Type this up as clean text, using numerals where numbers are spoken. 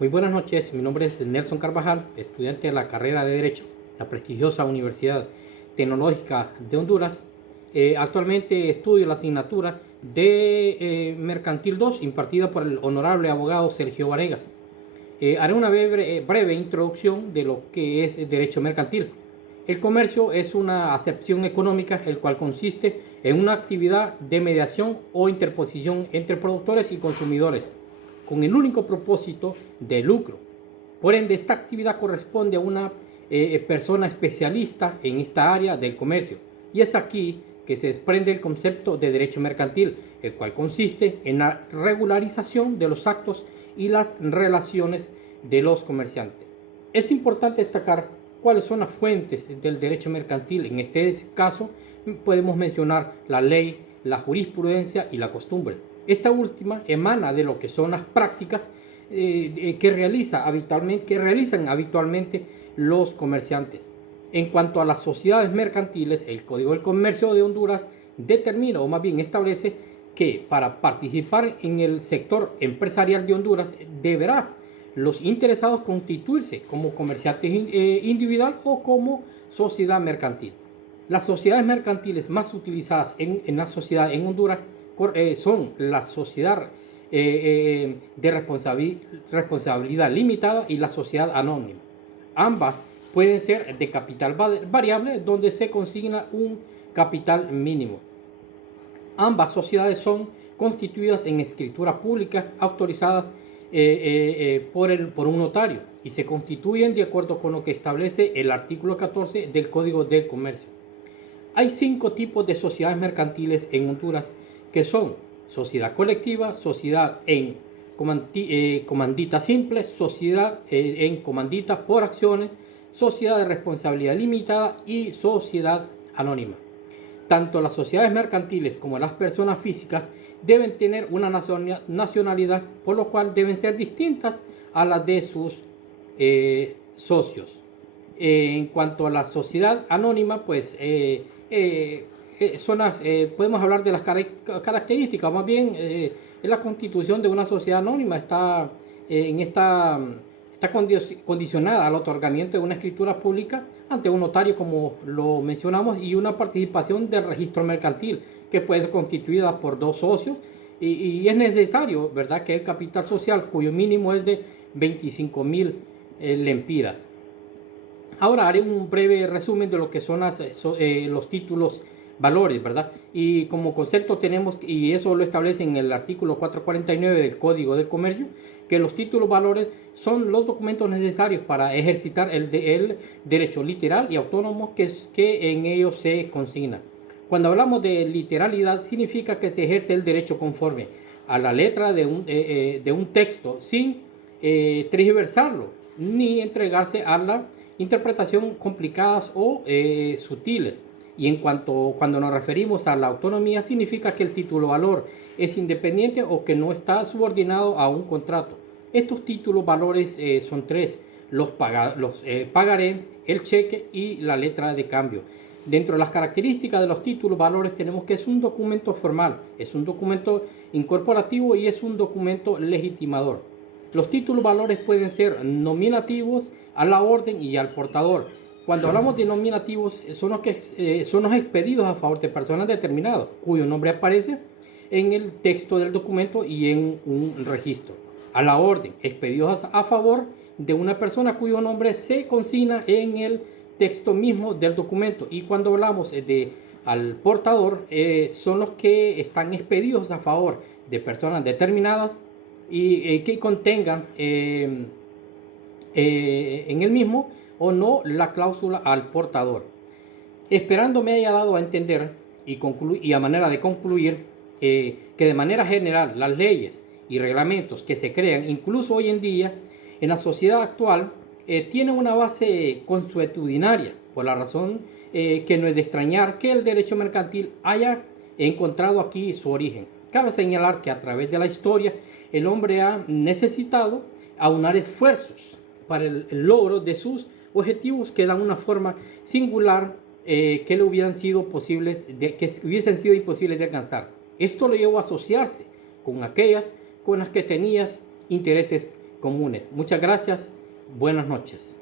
Muy buenas noches, mi nombre es Nelson Carvajal, estudiante de la carrera de Derecho, la prestigiosa Universidad Tecnológica de Honduras. Actualmente estudio la asignatura de Mercantil 2, impartida por el honorable abogado Sergio Vanegas. Haré una breve introducción de lo que es el derecho mercantil. El comercio es una acepción económica, el cual consiste en una actividad de mediación o interposición entre productores y consumidores, con el único propósito de lucro. Por ende, esta actividad corresponde a una persona especialista en esta área del comercio. Y es aquí que se desprende el concepto de derecho mercantil, el cual consiste en la regularización de los actos y las relaciones de los comerciantes. Es importante destacar cuáles son las fuentes del derecho mercantil. En este caso podemos mencionar la ley, la jurisprudencia y la costumbre. Esta última emana de lo que son las prácticas que realizan habitualmente los comerciantes. En cuanto a las sociedades mercantiles, el Código del Comercio de Honduras determina, o más bien establece, que para participar en el sector empresarial de Honduras deberá los interesados constituirse como comerciante individual o como sociedad mercantil. Las sociedades mercantiles más utilizadas en la sociedad en Honduras son la sociedad de responsabilidad limitada y la sociedad anónima. Ambas pueden ser de capital variable, donde se consigna un capital mínimo. Ambas sociedades son constituidas en escritura pública autorizadas por un notario y se constituyen de acuerdo con lo que establece el artículo 14 del Código del Comercio. Hay 5 tipos de sociedades mercantiles en Honduras, que son sociedad colectiva, sociedad en comandita simple, sociedad en comandita por acciones, sociedad de responsabilidad limitada y sociedad anónima. Tanto las sociedades mercantiles como las personas físicas deben tener una nacionalidad, por lo cual deben ser distintas a las de sus socios. En cuanto a la sociedad anónima, pues podemos hablar de las características. Más bien, es la constitución de una sociedad anónima. Está condicionada al otorgamiento de una escritura pública ante un notario, como lo mencionamos, y una participación del registro mercantil, que puede ser constituida por 2 socios, y es necesario, ¿verdad?, que el capital social, cuyo mínimo es de 25,000 lempiras. Ahora haré un breve resumen de lo que son los títulos valores, ¿verdad? Y como concepto tenemos, y eso lo establece en el artículo 449 del Código del Comercio, que los títulos valores son los documentos necesarios para ejercitar el derecho literal y autónomo que en ellos se consigna. Cuando hablamos de literalidad, significa que se ejerce el derecho conforme a la letra de un texto, sin tergiversarlo, ni entregarse a la interpretación complicadas o sutiles. Y cuando nos referimos a la autonomía, significa que el título valor es independiente o que no está subordinado a un contrato. Estos títulos valores son 3: los pagaré, el cheque y la letra de cambio. Dentro de las características de los títulos valores tenemos que es un documento formal, es un documento incorporativo y es un documento legitimador. Los títulos valores pueden ser nominativos, a la orden y al portador. Cuando hablamos de nominativos, son los expedidos a favor de personas determinadas, cuyo nombre aparece en el texto del documento y en un registro. A la orden, expedidos a favor de una persona cuyo nombre se consigna en el texto mismo del documento. Y cuando hablamos al portador, son los que están expedidos a favor de personas determinadas y que contengan en el mismo o no la cláusula al portador. Esperando me haya dado a entender y a manera de concluir que de manera general las leyes y reglamentos que se crean, incluso hoy en día, en la sociedad actual, tienen una base consuetudinaria, por la razón que no es de extrañar que el derecho mercantil haya encontrado aquí su origen. Cabe señalar que a través de la historia el hombre ha necesitado aunar esfuerzos para el logro de sus objetivos que dan una forma singular que hubiesen sido imposibles de alcanzar. Esto lo llevó a asociarse con aquellas con las que tenía intereses comunes. Muchas gracias. Buenas noches.